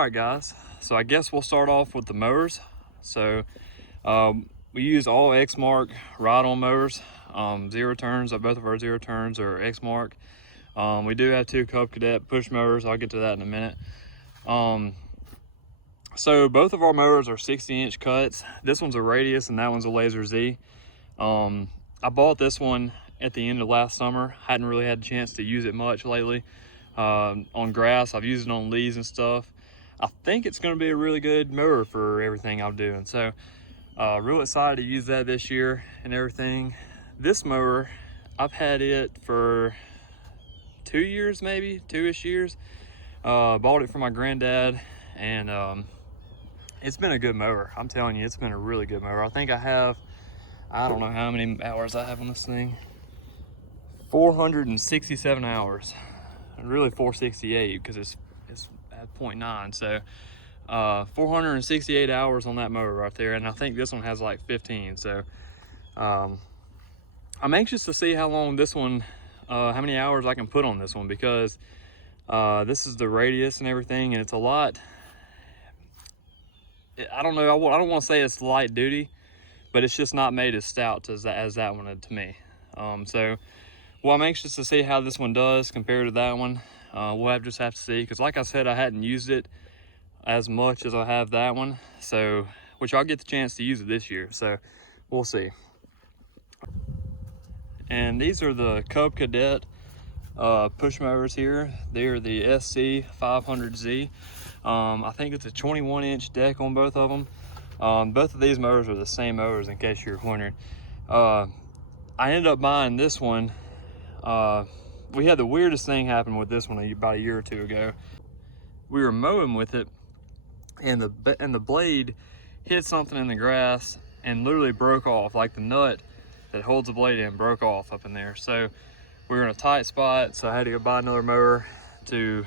Alright guys, so I guess we'll start off with the mowers. So we use all Exmark ride-on mowers, zero turns. Both of our zero turns are Exmark. We do have two Cub Cadet push mowers. I'll get to that in a minute. So both of our mowers are 60-inch cuts. This one's a Radius and that one's a Laser Z. I bought this one at the end of last summer. Hadn't really had a chance to use it much lately on grass. I've used it on leaves and stuff. I think it's going to be a really good mower for everything I'm doing. So real excited to use that this year and everything. This mower, I've had it for 2 years, maybe 2-ish years. Bought it from my granddad, and it's been a good mower. I'm telling you, it's been a really good mower. I think I don't know how many hours I have on this thing. 467 hours. Really 468 because it's at 0.9. So 468 hours on that mower right there, and I think this one has like 15. So I'm anxious to see how long this one, how many hours I can put on this one, because this is the Radius and everything, and it's a lot. I don't know, I don't want to say it's light duty, but it's just not made as stout as that one to me. So well, I'm anxious to see how this one does compared to that one. We'll just have to see, because like I said, I hadn't used it as much as I have that one, so which I'll get the chance to use it this year, so we'll see. And these are the Cub Cadet push mowers here. They're the SC 500Z. I think it's a 21-inch deck on both of them. Both of these mowers are the same mowers, in case you're wondering. I ended up buying this one. We had the weirdest thing happen with this one about a year or two ago. We were mowing with it, and the blade hit something in the grass and literally broke off. Like the nut that holds the blade in broke off up in there. So we were in a tight spot, so I had to go buy another mower to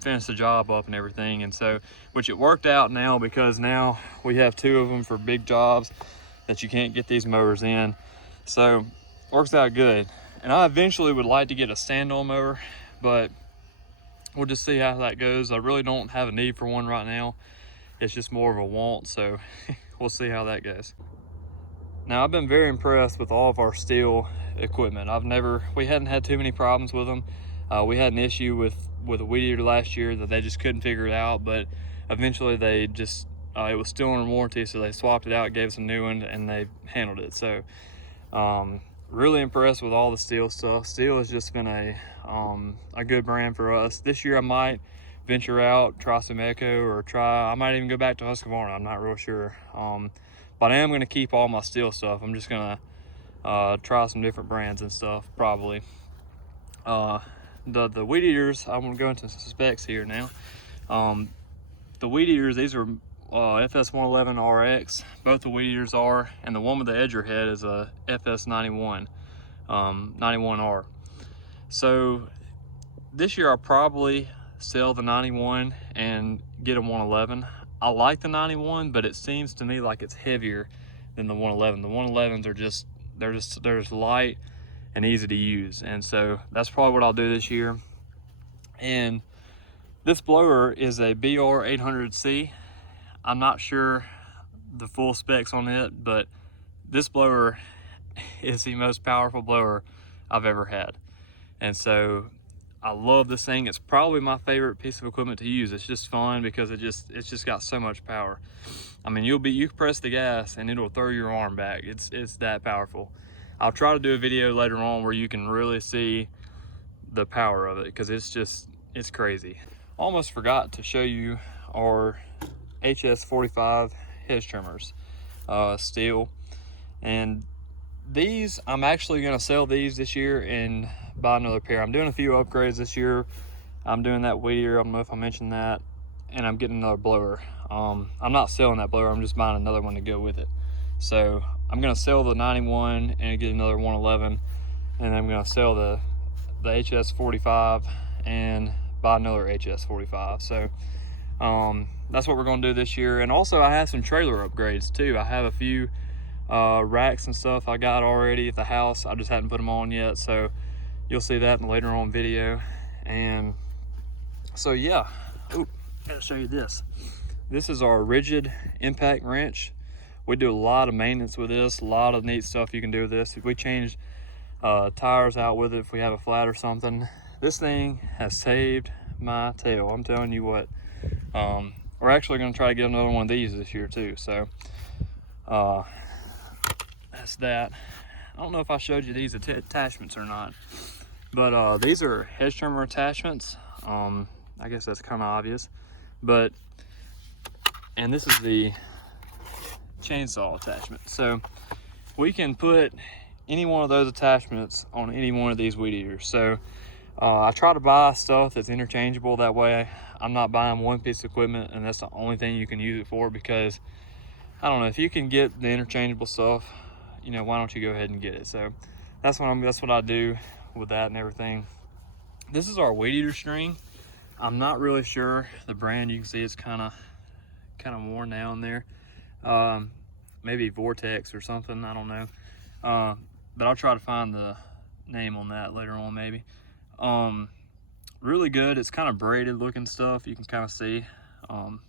finish the job up and everything. And so, which it worked out now, because now we have two of them for big jobs that you can't get these mowers in. So works out good. And I eventually would like to get a stand-on mower, but we'll just see how that goes. I really don't have a need for one right now. It's just more of a want, so we'll see how that goes. Now, I've been very impressed with all of our steel equipment. We hadn't had too many problems with them. We had an issue with a weed eater last year that they just couldn't figure it out, but eventually they just, it was still under warranty, so they swapped it out, gave us a new one, and they handled it. So really impressed with all the steel stuff. Steel has just been a good brand for us. This year I might venture out, try some Echo, or I might even go back to Husqvarna. I'm not real sure. But I am going to keep all my steel stuff. I'm just going to try some different brands and stuff, probably. The weed eaters, I'm going to go into some specs here now. The weed eaters, these are FS111 RX. Both the weed eaters are, and the one with the edger head is a FS91 91R. So this year I'll probably sell the 91 and get a 111. I like the 91, but it seems to me like it's heavier than the 111. The 111s are just they're just light and easy to use, and so that's probably what I'll do this year. And this blower is a BR800C. I'm not sure the full specs on it, but this blower is the most powerful blower I've ever had. And so I love this thing. It's probably my favorite piece of equipment to use. It's just fun because it's just got so much power. I mean, you can press the gas and it'll throw your arm back. It's that powerful. I'll try to do a video later on where you can really see the power of it, because it's crazy. Almost forgot to show you our HS45 hedge trimmers, steel. And these, I'm actually going to sell these this year and buy another pair. I'm doing a few upgrades this year. I'm doing that weed eater, I don't know if I mentioned that, and I'm getting another blower. I'm not selling that blower, I'm just buying another one to go with it. So I'm going to sell the 91 and get another 111, and I'm going to sell the HS45 and buy another HS45. So that's what we're going to do this year. And also I have some trailer upgrades too. I have a few racks and stuff I got already at the house. I just hadn't put them on yet, so you'll see that in the later on video. And so yeah, ooh, gotta show you this. This is our rigid impact wrench. We do a lot of maintenance with this, a lot of neat stuff you can do with this. If we change tires out with it, if we have a flat or something, this thing has saved my tail. I'm telling you what. We're actually gonna try to get another one of these this year too. So that's that. I don't know if I showed you these attachments or not, but these are hedge trimmer attachments. I guess that's kind of obvious, and this is the chainsaw attachment. So we can put any one of those attachments on any one of these weed eaters. So I try to buy stuff that's interchangeable. That way I'm not buying one piece of equipment and that's the only thing you can use it for, because I don't know, if you can get the interchangeable stuff, you know, why don't you go ahead and get it? So that's what I do with that and everything. This is our weed eater string. I'm not really sure the brand. You can see it's kind of worn down there. Maybe Vortex or something, I don't know. But I'll try to find the name on that later on maybe. Really good. It's kind of braided looking stuff, you can kind of see.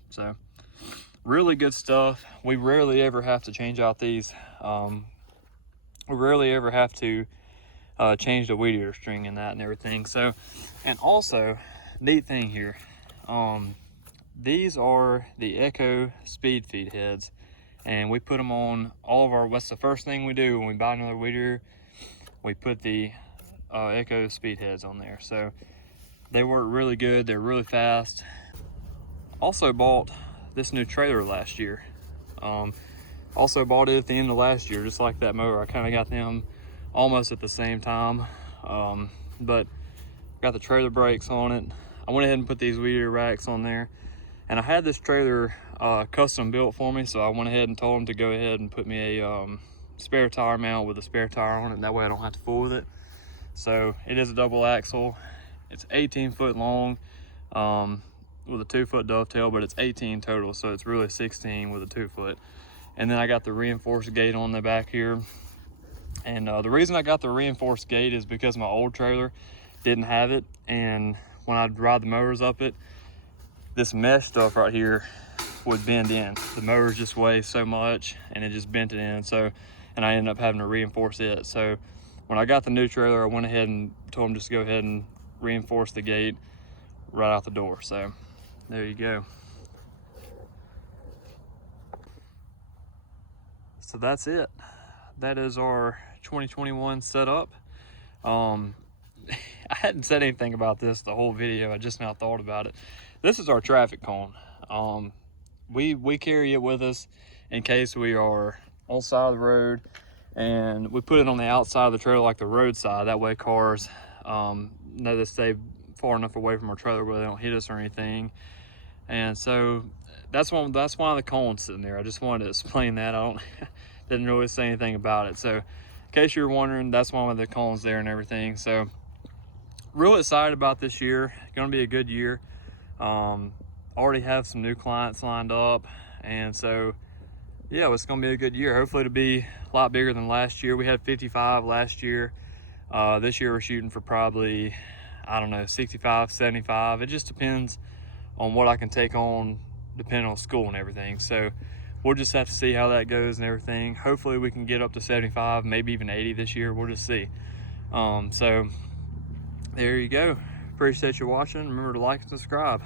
So really good stuff. We rarely ever have to change out these. We rarely ever have to change the weed eater string and that and everything. So, and also neat thing here, these are the Echo speed feed heads, and we put them on all of our, what's the first thing we do when we buy another weed eater? We put the Echo speed heads on there. So they work really good, they're really fast. Also bought this new trailer last year. Also bought it at the end of last year, just like that mower. I kind of got them almost at the same time, but got the trailer brakes on it. I went ahead and put these weed eater racks on there, and I had this trailer custom built for me, so I went ahead and told them to go ahead and put me a spare tire mount with a spare tire on it, and that way I don't have to fool with it. So it is a double axle. It's 18 foot long with a 2 foot dovetail, but it's 18 total, so it's really 16 with a 2 foot. And then I got the reinforced gate on the back here. And the reason I got the reinforced gate is because my old trailer didn't have it, and when I'd ride the mowers up it, this mesh stuff right here would bend in. The mowers just weigh so much and it just bent it in, so, and I ended up having to reinforce it. So when I got the new trailer, I went ahead and told them just to go ahead and reinforce the gate right out the door. So there you go. So that's it. That is our 2021 setup. I hadn't said anything about this the whole video. I just now thought about it. This is our traffic cone. We carry it with us in case we are on the side of the road, and we put it on the outside of the trailer, like the roadside. That way cars know to stay far enough away from our trailer where they don't hit us or anything. And so that's one of the cones sitting there. I just wanted to explain that. I didn't really say anything about it. So in case you're wondering, that's one of the cones there and everything. So real excited about this year. Gonna be a good year. Already have some new clients lined up, and so yeah, it's gonna be a good year. Hopefully it'll be a lot bigger than last year. We had 55 last year. This year we're shooting for probably, I don't know, 65, 75. It just depends on what I can take on depending on school and everything. So we'll just have to see how that goes and everything. Hopefully we can get up to 75, maybe even 80 this year. We'll just see. So there you go. Appreciate you watching. Remember to like and subscribe.